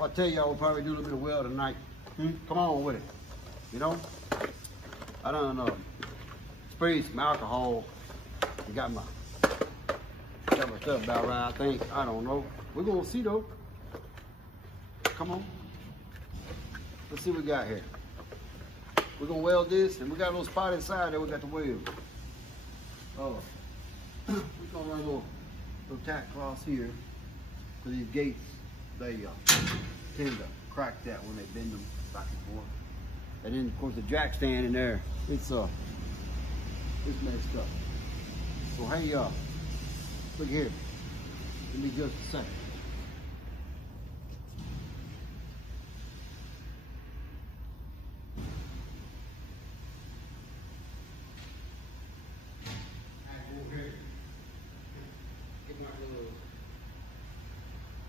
I tell y'all, we'll probably do a little bit of weld tonight. Come on with it. You know? I done sprayed some alcohol. You got my stuff about right, I think. I don't know. We're gonna see though. Come on. Let's see what we got here. We're gonna weld this, and we got a little spot inside there we got to weld. Oh. We're gonna run a little tack across here to these gates. They tend to crack that when they bend them back and forth. And then of course the jack stand in there, it's messed up. So hey look here. Give me just a second.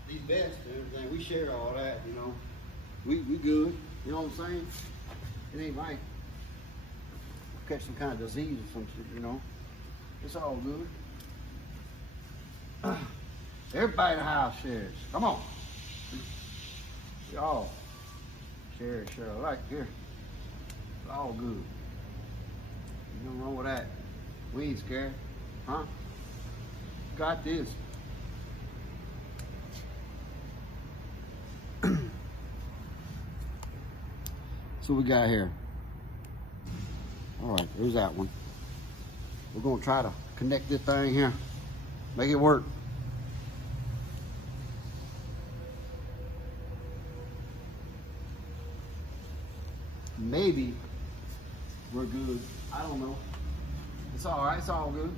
These vests and everything, we share all that, you know. We good, you know what I'm saying? It ain't right. Catch some kind of disease or some shit, you know. It's all good. Everybody in the house shares. Come on. Y'all share alike here. It's all good. Nothing wrong with that. We ain't scared, huh? Got this. So we got here. All right, there's that one. We're gonna try to connect this thing here, make it work. Maybe we're good. I don't know. It's all right. It's all good.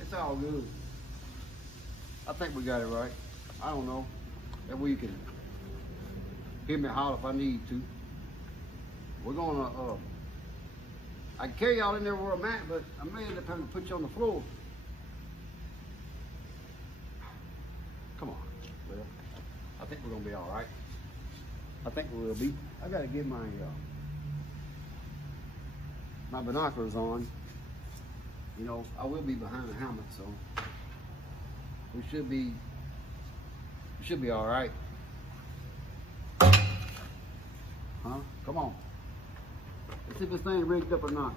It's all good. I think we got it right. I don't know. That way you can hear me holler if I need to. We're gonna, I can carry y'all in there where I'm at, but I may end up having to put you on the floor. Come on. Well, I think we're gonna be all right. I think we will be. I gotta get my my binoculars on. You know, I will be behind the helmet, so we should be all right. Huh? Come on. Let's see if this thing rigged up or not.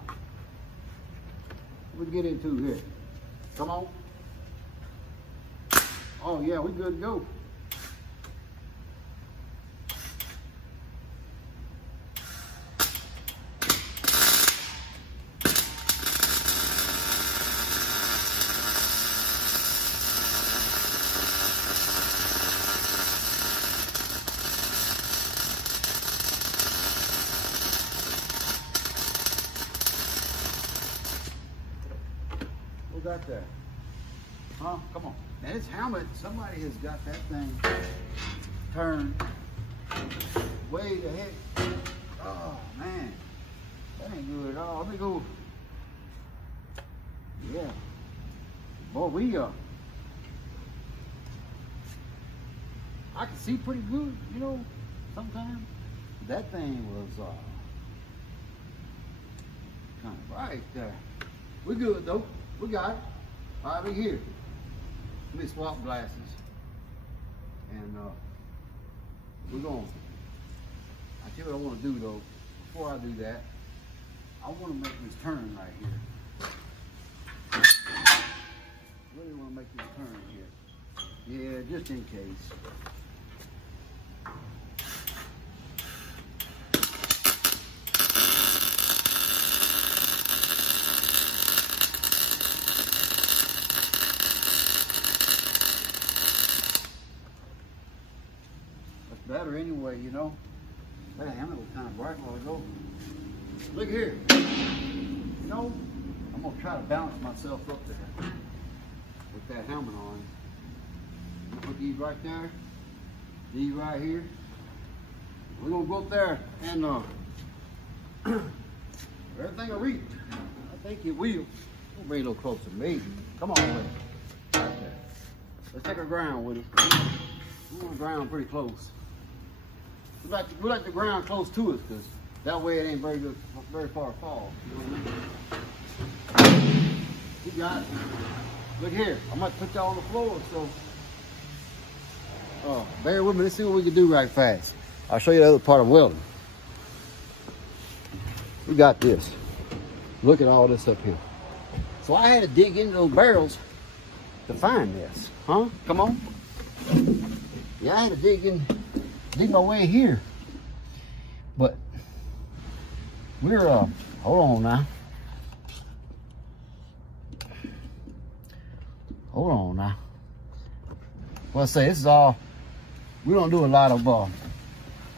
What we get into here? Come on. Oh yeah, we good to go. Got that? Huh? Come on. Now this helmet, somebody has got that thing turned way the heck. Oh man, that ain't good at all. Let me go. Yeah. Boy, I can see pretty good, you know, sometimes. That thing was kind of right there. We're good though. We got it. All right, we here. Let me swap glasses. And we're going to, I tell you what I want to do though. Before I do that, I want to make this turn right here. Really want to make this turn here. Yeah, just in case. Better anyway, you know. That helmet was kind of bright a while ago. Look here. You know, I'm gonna try to balance myself up there with that helmet on. Put these right there, these right here. We're gonna go up there and everything will reach. I think it will. We'll bring it a little closer, maybe. Come on with it. Right there. Let's take our ground with it. We want ground pretty close. We like the ground close to us, because that way it ain't very far fall. You know what I mean? You got it. Look here, I'm about to put y'all on the floor, so bear with me. Let's see what we can do right fast. I'll show you the other part of welding. We got this. Look at all this up here. So I had to dig into those barrels to find this. Huh? Come on. Yeah, I had to dig my way here. But we're hold on now. Hold on now. Well, I say this is all. We don't do a lot of.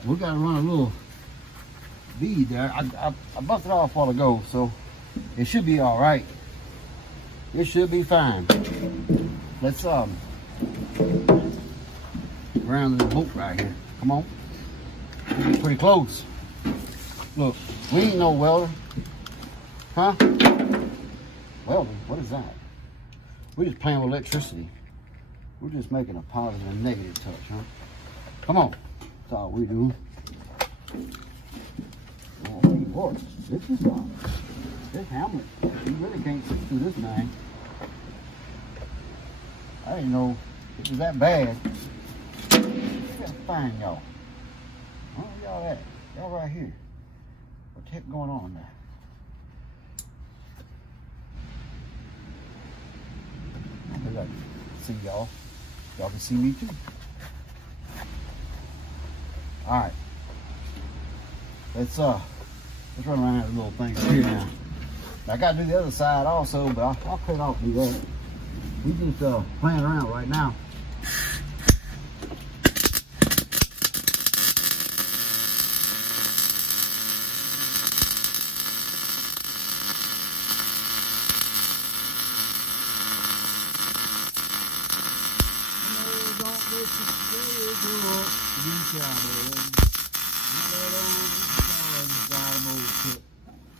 We gotta run a little bead there. I busted off a while ago, so it should be all right. It should be fine. Let's round the bolt right here. Come on. We're pretty close. Look, we ain't no welder. Huh? Welding? What is that? We're just playing with electricity. We're just making a positive and negative touch, huh? Come on. That's all we do. Oh, boy, this is this helmet. You really can't see through this thing. I didn't know it was that bad. Let's find y'all. Oh, y'all at? Y'all right here. What the heck going on there? Maybe I can see y'all. Y'all can see me too. All right. Let's run around this little thing here now. I gotta do the other side also, but I'll cut it off and do that. We just playing around right now.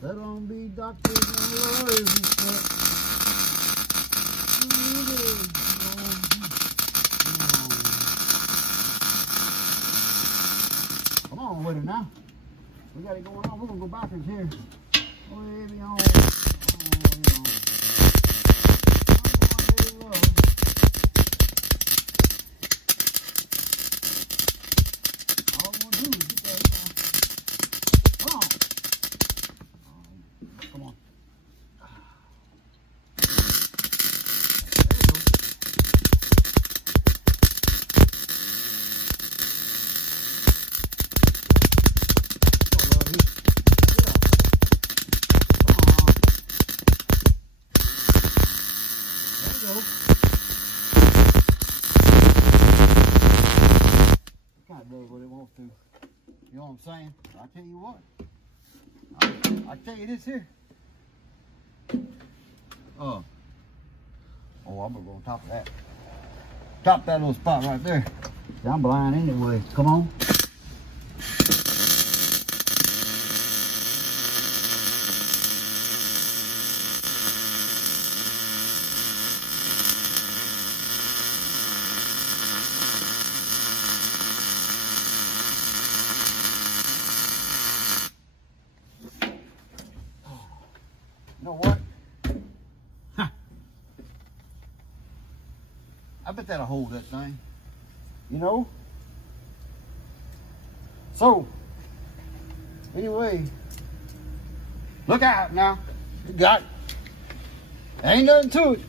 Let on be doctors and lawyers and stuff. Come on with it now. We got it going on. We're gonna go backwards here. Way on. You know what I'm saying? I tell you what. I tell you this here. Oh, I'm gonna go on top of that. Top that little spot right there. I'm blind anyway. Come on. You know what? Huh. I bet that'll hold that thing. You know? So, anyway, look out now. You got it. There ain't nothing to it.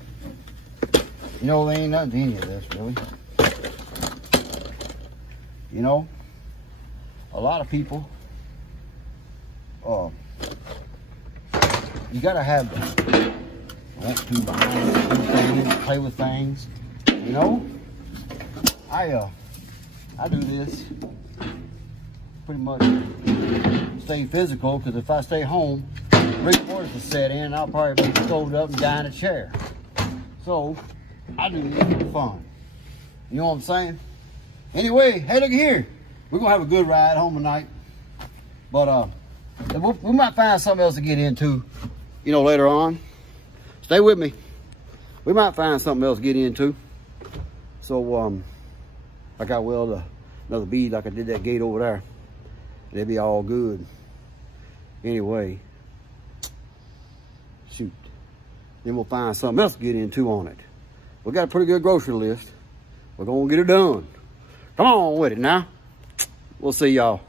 You know, there ain't nothing to any of this, really. You know, a lot of people, you gotta have the want to behind it, do things, play with things. You know, I do this pretty much stay physical, because if I stay home, 3/4 is set in, I'll probably be folded up and die in a chair. So I do this for fun. You know what I'm saying? Anyway, hey, look here. We're gonna have a good ride home tonight, but we might find something else to get into, you know, later on. Stay with me. We might find something else to get into. So I got weld another bead like I did that gate over there. They'll be all good. Anyway, shoot. Then we'll find something else to get into on it. We got a pretty good grocery list. We're gonna get it done. Come on with it now. We'll see y'all.